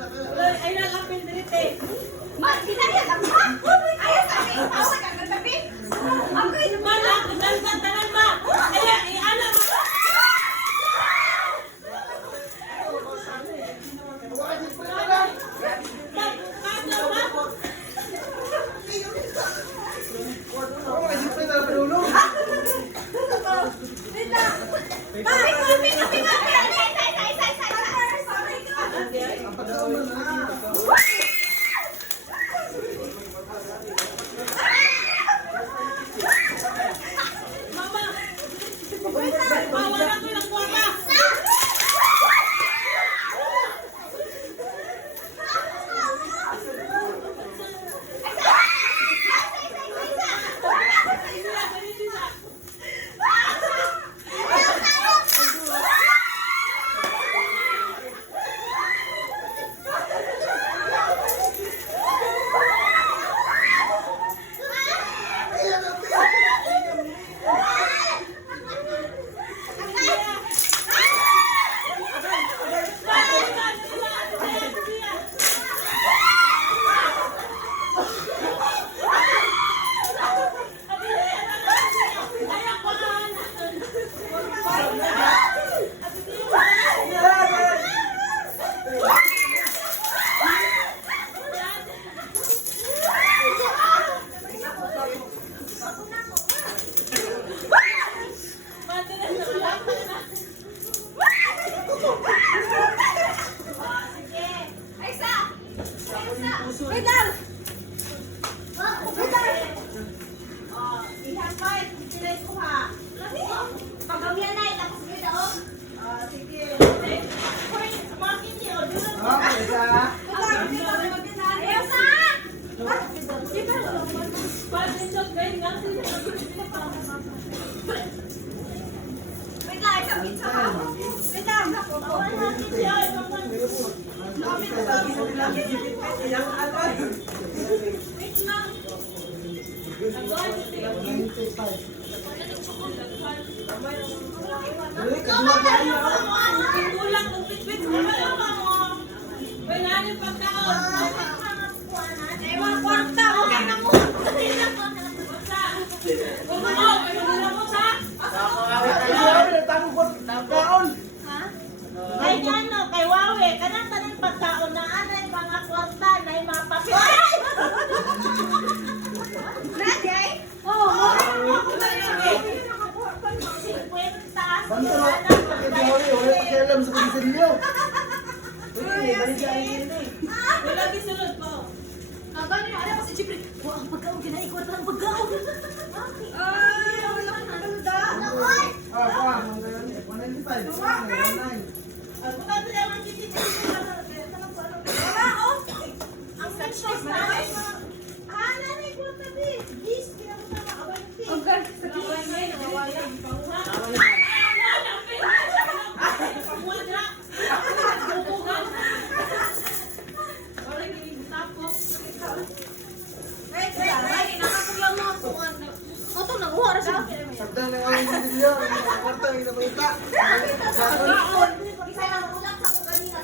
Ay, nalapin dito eh. Ma, ginaya lang ma. Ayaw sabi, tawag ang gabi. Okay, Wala, tanan ba? Ayan, ano mo? Ay, ano, kay Wawe, kanang pagkaon na anay mga kwarta na yung mga papel. Ay! Naday? Oo, ako na yun eh. 50, wala gisulod ko. Kagano yung alam ko si Chipri. Wah, ang pagkaon, kinaikot ang pagkaon. Ay, wala ka naganda. Ang bukado niya ang kikitin. Wala, oh. Ang mensos na ay nanay ko tabi. Gis, kinabutan na abanti. Ang ganda sa Nawala ngayon, nawala yung panguha. Pangwadra. Bubugan. Wala yung tapos. Wait, nakakulaw mo ako. Ito, nanguha rin siya. Pagkaon. Isa lang ulang sa ako kanina.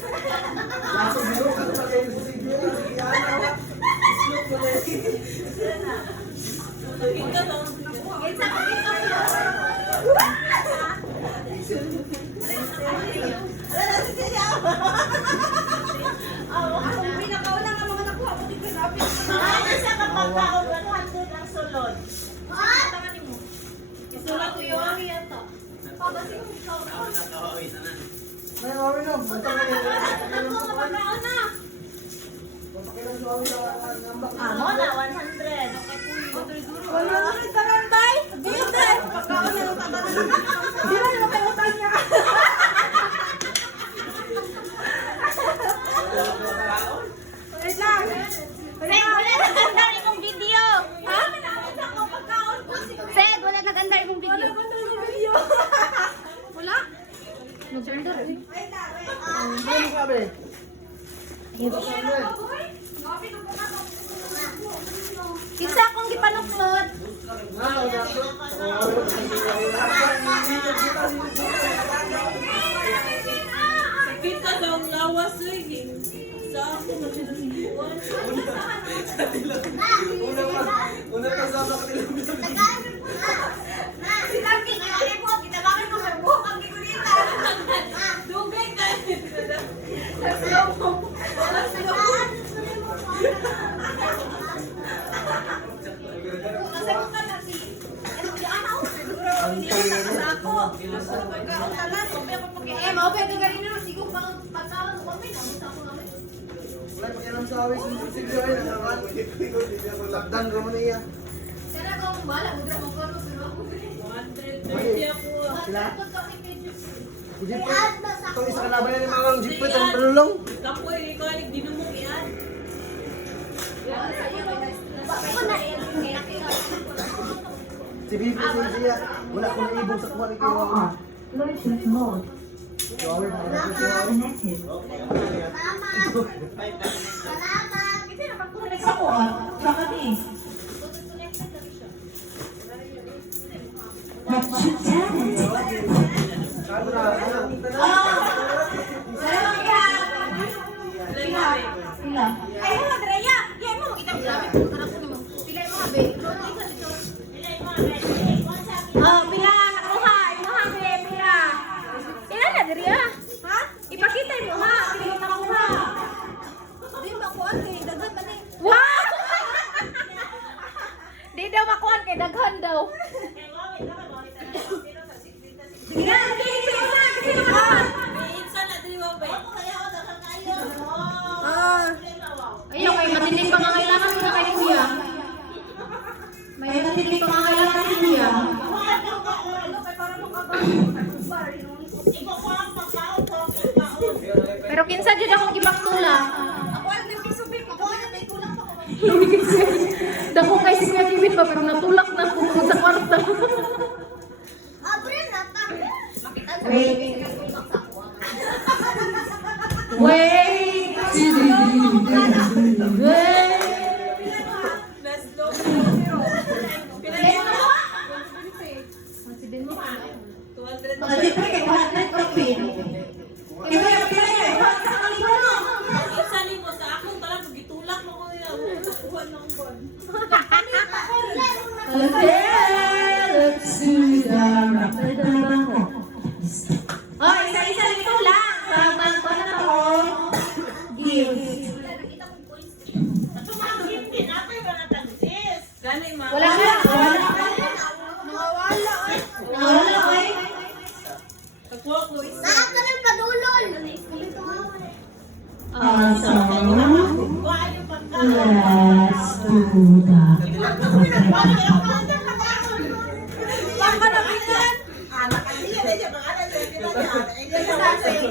Kinsa ko dito. Ala si siya. Ang pinakauna nga mga nakuha ko dito sa apil. Ano siya kapag kaon 100 ang sulod? Isulat ko yung ari yata. Pabasi mo ikaw. Pagkaon na. Amo na 100. Wala na rin tanan bay. Binte. Pagkaon na lang tanan. Di ba yung utang niya? Wait lang. Sed, wala na ganda imong video. Ha? Sed, wala na ganda imong video. Wala ganda imong video. Wala? Mag-gender eh. Isa akong gipanuklod. Kita daw ang lawas lagi. Sa ako, magsinasibuan. Una pa sa mga Sinabi ko, ano po, kitabangan ko may buhok ang gigunita. Dugay ka. Sa slow mo. Wala slow. Nasagot ka na si... Ano, di ano? Sa ako. Pagkaon tala, sobe ako pag-iim. Mau pa ito ganito na sigong pagkawan ko kami. Namunta ko namin. wala pakialam sa awis ng siglo ay nakakan. Lakdan ko mo na iya. Sana kung bala, mudra mo ko pero ako din. 130 ako. Sila? Sila? Jeep po. Itong isa kalaban na ni Mamang Jeep po. Itong prulong. Kapoy, ikaw ay dinumog yan. Ako na yan. Si Bibi sa siya. Wala ko naibong sa kuha ni kayo. Bluetooth mode Gawin mo na po siya. connected. Sa ko baka ni. Nagsutan. Ano na? Ano? Salamat ka. Sila. Ay, hala, Drea! Yan mo, kita mo. Pilay mo habe. Oh, pila nakuha. Imuha, be, pila. Pila na, Drea. Ha? Ipakita mo, ha? Pila mo nakuha. Di ba ko ano eh, dagan man eh. Wow! Di daw makuhan kay daghan daw. Sige na, sige na, sige na. Ayaw, may matinding pangangailangan ko na kay Kuya. May matinding pangangailangan si Kuya. Pero kinsa jud akong gibaktula. Ako ang nagpisubik. Ako ang may kulang pa ko. Dako kay si Kuya Kibit pa pero natulak na ko sa kwarta. Wait. Wait. Wait. Mga siyempre kay 100 profit. Ito yung pila niya. Bakit sa kaliban mo? Oh, isa-isa dito lang. Parang ko na to. Gift. Wala na. Nawala ko eh. Let's do that.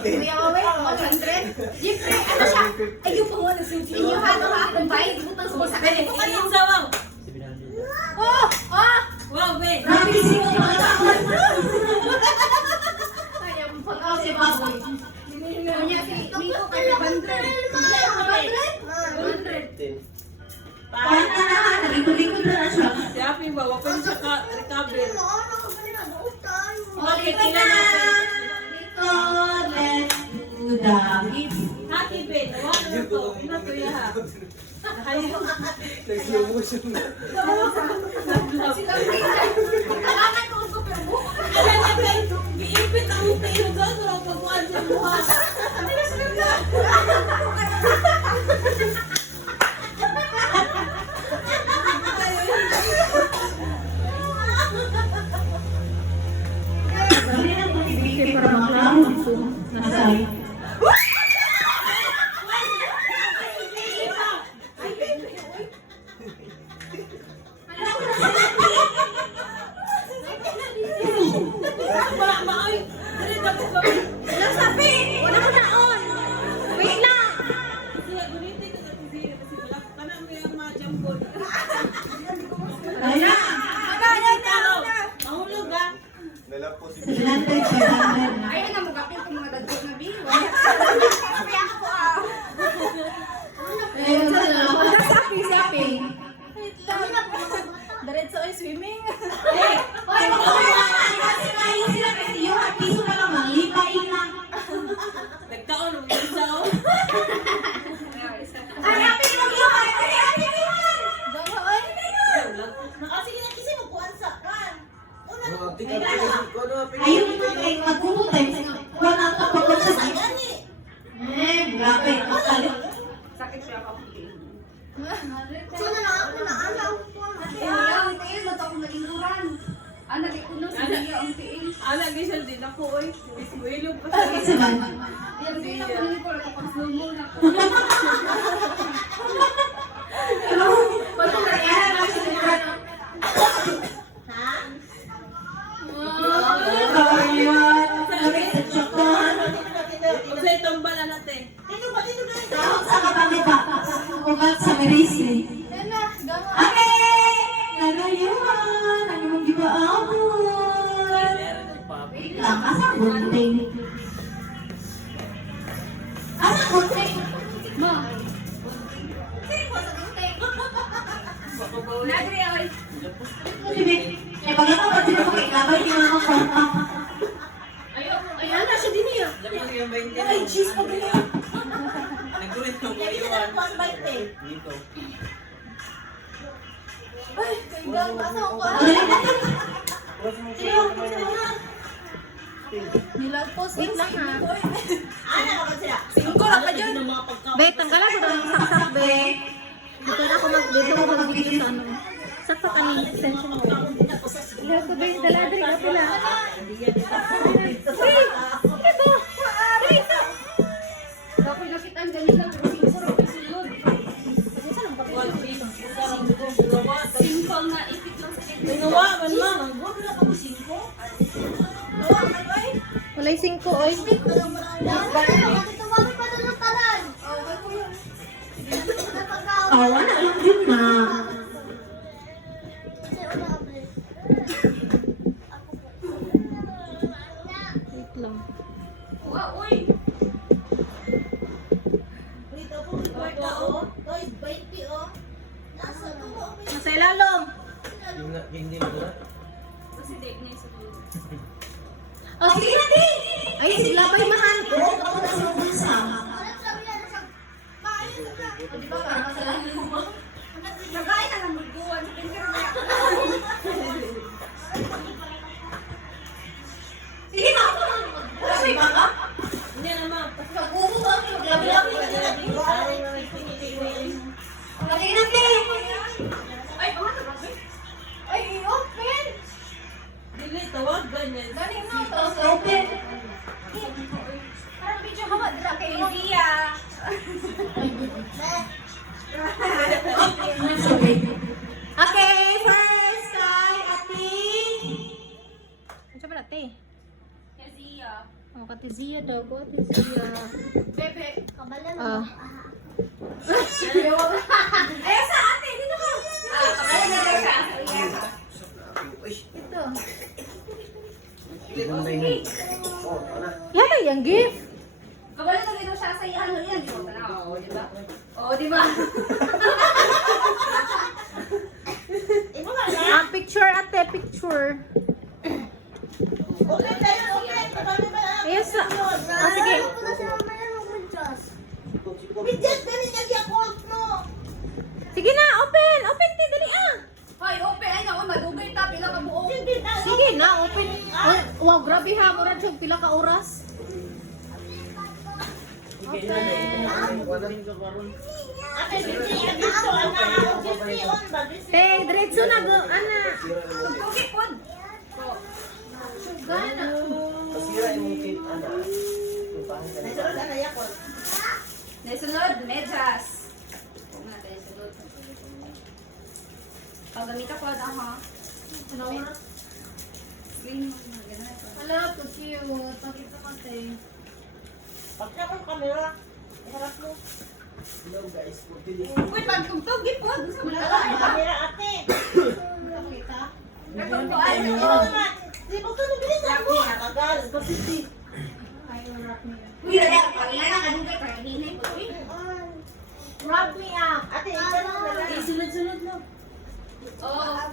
Kuya Wawe, 100. Jeffrey, ano siya? Ayun pa mo na si Iyo ha, ito ha, akong bayad. Butang sa busa. Ito ka lang. Oh! Oh! Rapid sino yung mga tao? Kaya mo pag-out si Baboy. Kanya si Nico kay 100. 100. Parang na, likod-likod na na siya. Okay, tina. Nico, let's do the gift. Nag-slow motion na. Sila Rita. Kailangan ko ko pero buko. Dali na po si Vicky para maklaro. Nasay. Walang sabi! Wala ko na on! Sino na ako na alaw po? Ayaw, tiil mo ako malinguran. Anak ikuno sa iya ang tiil. Ala, gisal din ako, oy. Isbuilog pa Bakit sa man? Yan din ako ni ko ako pagsumo na ko. Bato na yan, Kasi tumbala natin. Tawag sa kapangita. Ugat sa Merisi. Yan na, gama. Ate! Nagayuhan! Ang imong gibaabot! Wait lang, asa gunting? Asa gunting? Ma. Sino po sa gunting? Nadri ay. Bibig, eh pag ako pa sila makikabay, di mo ako konta. Ayan na siya din niya. Ay, jeez, pag Nagkulit ng iwan. Dito. Ay, kailan basa ko. Nilagpos, wait lang ha. Singko lang ka dyan. Be, tanggalan ko ng saksak, be. Dito na ako mag-video sa ano. Saksak ka ng extension mo. Ilaw ko, be. Daladri ka pala. Hey! Ano to? Dito! Bakit nakita ang ganyan lang, pero singko rin isulod. Singko nga, ipit lang sa kanya. Ginawa, man lang. Walay 5, oy. Awa na lang din na. Wait lang. Uy! Nasa ilalong. Hindi mo na. Kasi date na yung sulod. Oh, sige na, di. Ay, sila pa yung mahal ko. Ako na sa bulsa. Di ba, parang masalahan mo? Nagkain na ng magbuwan. Sige na, ako na. Kasi baka? Hindi naman. Pag-ubo ka, maglabi-labi ka na. Lagi na, te. Ay, ano ba? Ay, open! Dili, tawag, ganyan. Galing na. Tapos open. Parang video ka ba? Dira kay Zia. Okay, first kay Ate. Ano ba natin? Kay Zia. Oh, Kati Zia daw. Go, Kati Zia. Bebe. Ah. Ay, sa ate! Dito ka! Kabala na rin siya. Ito. Okay. Yata yung gift. Kabala na rin siya sa iyan. Yan, di ba? Oo, di ba? Oo, di ba? Ah, picture ate, picture. Yes. Ah, sige. Sige na, open. Open, ti, dali ah. Hoy, open. Ay, naman, madugay ta. Pila ka buo. Sige na, open. Oh, wow, grabe ha. Murad siya, pila ka oras. Te, diretso na go, ana. Tugtugit po. Gana. Pasira yung kit, ano. Yung pangit. Nasunod, medyas. Huwag natin nasunod. Paggamit ako, ha? Ano? Clean mo. Ganun. Hala, po cute. Pakita ka, te. Hello guys, pagpili. Uy, pagtugtugit po. Gusto mo na lang. Pakita. Nagtugtuan. Uy, dali. Pagkailangan ka dugay para hinay po. Uy. Wrap me up. Sunod-sunod lang. Oo.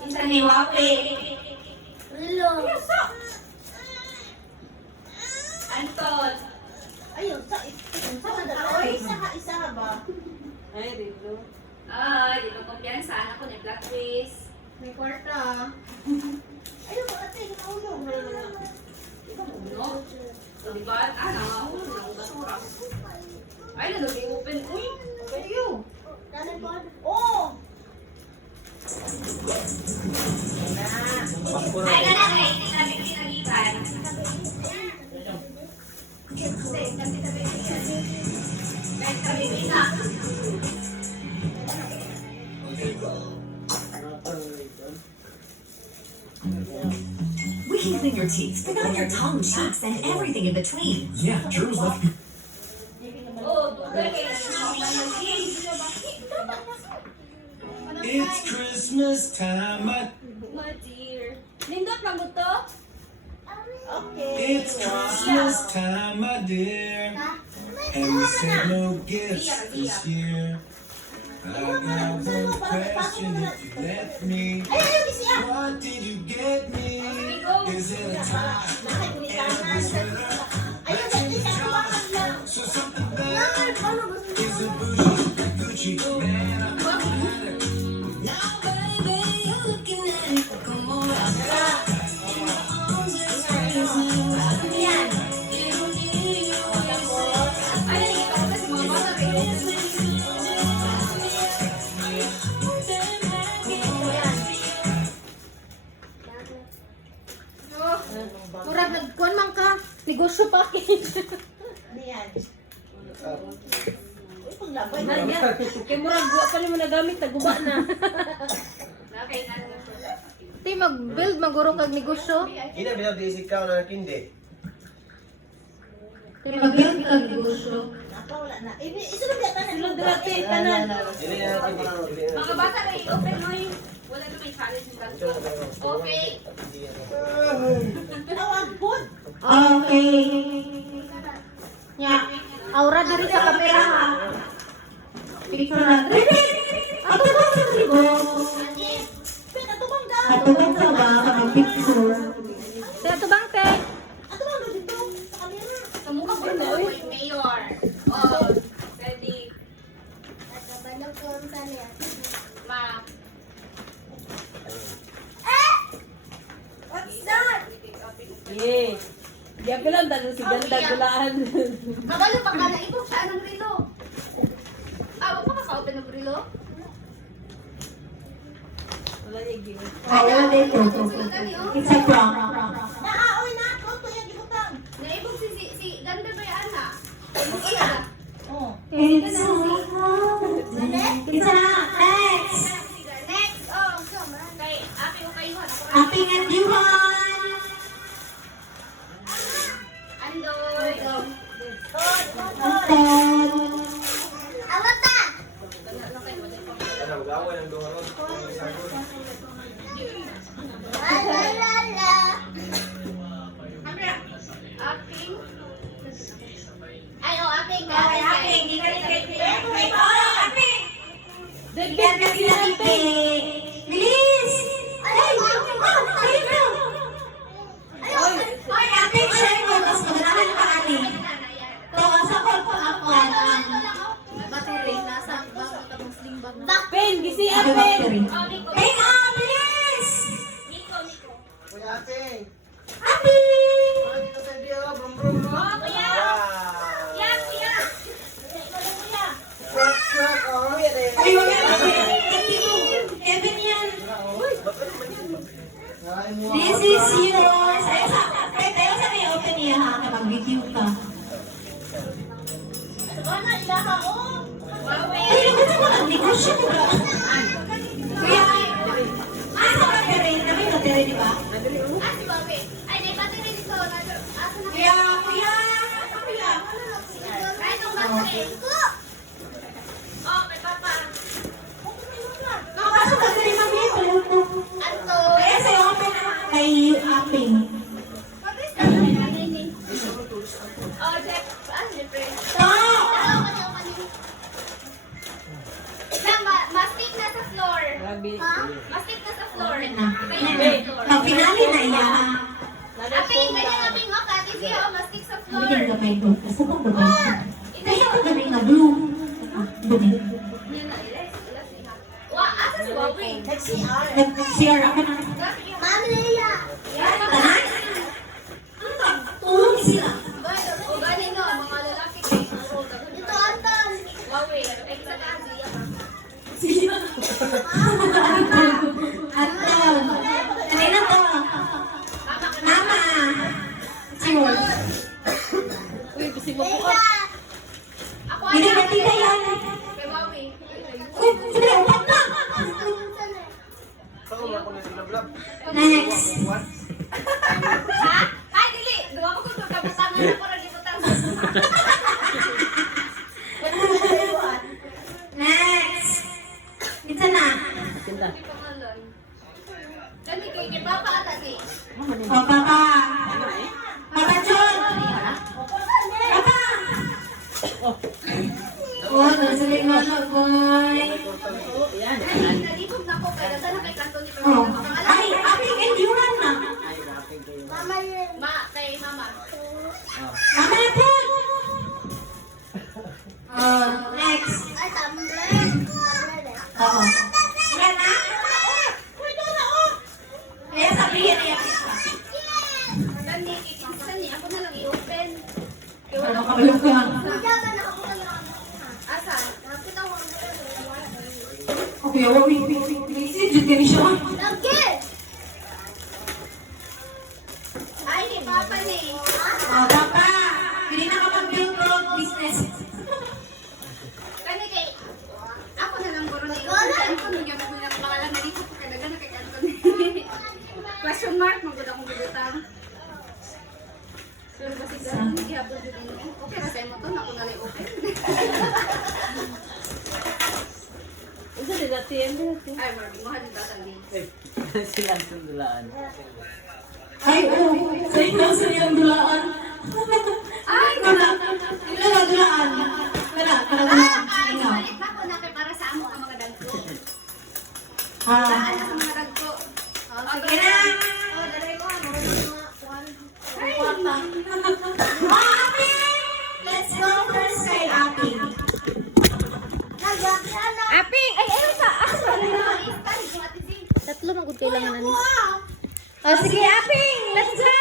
Isa ni Wape. Anton. Ay, dito. Ay, dito kumpiyansa. Anak ko ni Black Face. May kwarta. No? O, diba? Ah, nakaulo ng basura. Ay, nalagay open. Uy, pwede yun. Oh! Ay, lalaki. Sabi ko yung iban. We can clean your teeth, pick out your tongue, cheeks, and everything in between. Yeah, germs left Oh, dugay kayo. It's Christmas time. My dear. Nindot lang mo to? It's Christmas time, my dear. And we sent no gifts this year. I got one question if you let me. What did you get me? Is it a tie? Every sweater? Let's in the jar. So something better. Is it bougie? Gucci? Man, I'm not it. Now, baby, you're looking at it. Come on. Ay, ito kasi mga bata kayo. Murag nagkuhan man ka. Negosyo package. Ano yan? Uy, paglabay. Kaya murag guwa pa mo nagamit, taguba na. Okay, ano. Ti mag-build maguro kag negosyo. Kina bilang diisip ka na kindi. Ti mag-build kag negosyo. Napa, wala na. Isunod yata na. Sulod dati tanan. Dili na kindi. Mga bata kayo, open mo yung... Wala na may challenge yung kanto. Okay. Tawag po. Okay. Nya, aura diri sa kamera ha. Picture na. Ato ba sa libo? Ato bang da? Ato bang ka ba ka picture? Ato bang te? Ato bang da dito? Sa kamera. Kamukha ko na yung mayor. Oh, ready. Ma. What's that? Yeah. Diya ko lang dalo si ganda gulaan. Kabalo pa ka na ito siya ng rilo. Ah, wag pa ka-open ng rilo? Wala niya gini. Ayaw dito. It's a prank. Naaoy na ako. Ito yung gibutang. Naibog si ganda ba yan ha? Iya. Oh. It's Isa na. Next. Next. Oh, kay ate ko kayo. Aping at Yuhan. Andoy. Awata. Ano gawa ng doon. Aping. Ay, oh, aping. Aping. Dagdag na sila te. Bilis! Ay, Ay, aping siya ko. Mas maganahan pa ani. To, asa ko po ako. Battery nasa bag ka muslim bag. Pen, gisi Pen. Ping, bilis! Nico. Kuya Ating. Aping! Ano dito sa dia? Brum brum brum. Oh, kuya. Kuya. Crack crack. Oh, yan eh. Ay, wala na. Kevin yan. Ngain mo. This is yours. Ay, tayo sa may open niya ha. Kapag-video ka. Ano na, ilaha ko? Ay, naman sa mga negosyo ko ba? Kuya, ano ka rin? Namin na rin, di ba? Ah, si Bobby. Ay, may battery dito. Asa na Kuya, kayo? kuya. Ay, itong battery. Oh, may papa. Nakapasok ka sa rin namin. Anto. Kaya sa'yo open na kay Aping. Oh, Jeff. Ah, Jeffrey. Stop! Mastik na sa floor. Grabe. Mastik na sa floor. Pag-pinali na iya. Aping, ganyan aping mo. Kati siya, oh, mastik sa floor. Bigyan ka kayo doon. Kasi pang gabay. Kaya ka galing nga blue. Dumi. Wa, asa si Bobby? CR ako na. Mami Leia. Tanan? Ano ba? Tulong sila. O galing no, mga lalaki kayo. Dito, Anto. Anton. Kanina to. Mama. Cheers. Uy, kasi mo po. Ako Hindi ano? na tita yan. Kay Wawi. Uy, sige, upat na. Saan ko na naglablab? Next. Ha? Ay, dili. Duwa ko kung kabutangan ako rin ibutang sa Next. Ito na. Hindi pangalan. Kani kay Papa ata ni. O, Papa. Papa John. Papa. Oh, nasulit mo na, boy. Ay, nalibog na ko kaya sana kay kanto ni Oh. Papa. Ay, aping and yuran na. Ma, kay Mama. Mama na po. Oh, next. Oo. Yan na. Kaya sabihin niya. Kani kay ni ako na lang i-open. Kaya wala Ano ko. ka ba yung kaya? Asa? Okay, wait. Sige, gani siya. Ay, ni Papa ni. Oh, Papa. Hindi na ka mag-build road business. Kani kay ako na lang guro ni. Ako nung gamit mo yung pangalan na dito kay dagan kay kanto ni. Question mark magud akong gibutang. Pero kasi ganun gihapon jud ni. Okay ra sa imo to na ko na lang open. Isa din natin. Ay, mahal din datang ni. Silang sundulaan. Ay, oh. Sa inyo sa iyong dulaan. Ay, Kana. Ito na dulaan. Kana. ay, Ikaw. balik na ko na kay para sa amo ang mga dagko. Ah. Saan sa mga dagko? Sige na. Oh, dalay ko ano Ay, Ate! Let's go first kay Ate. Aping! Ay, ayun sa! Tatlo na kung kailangan na. Oh, sige, Aping! Let's go!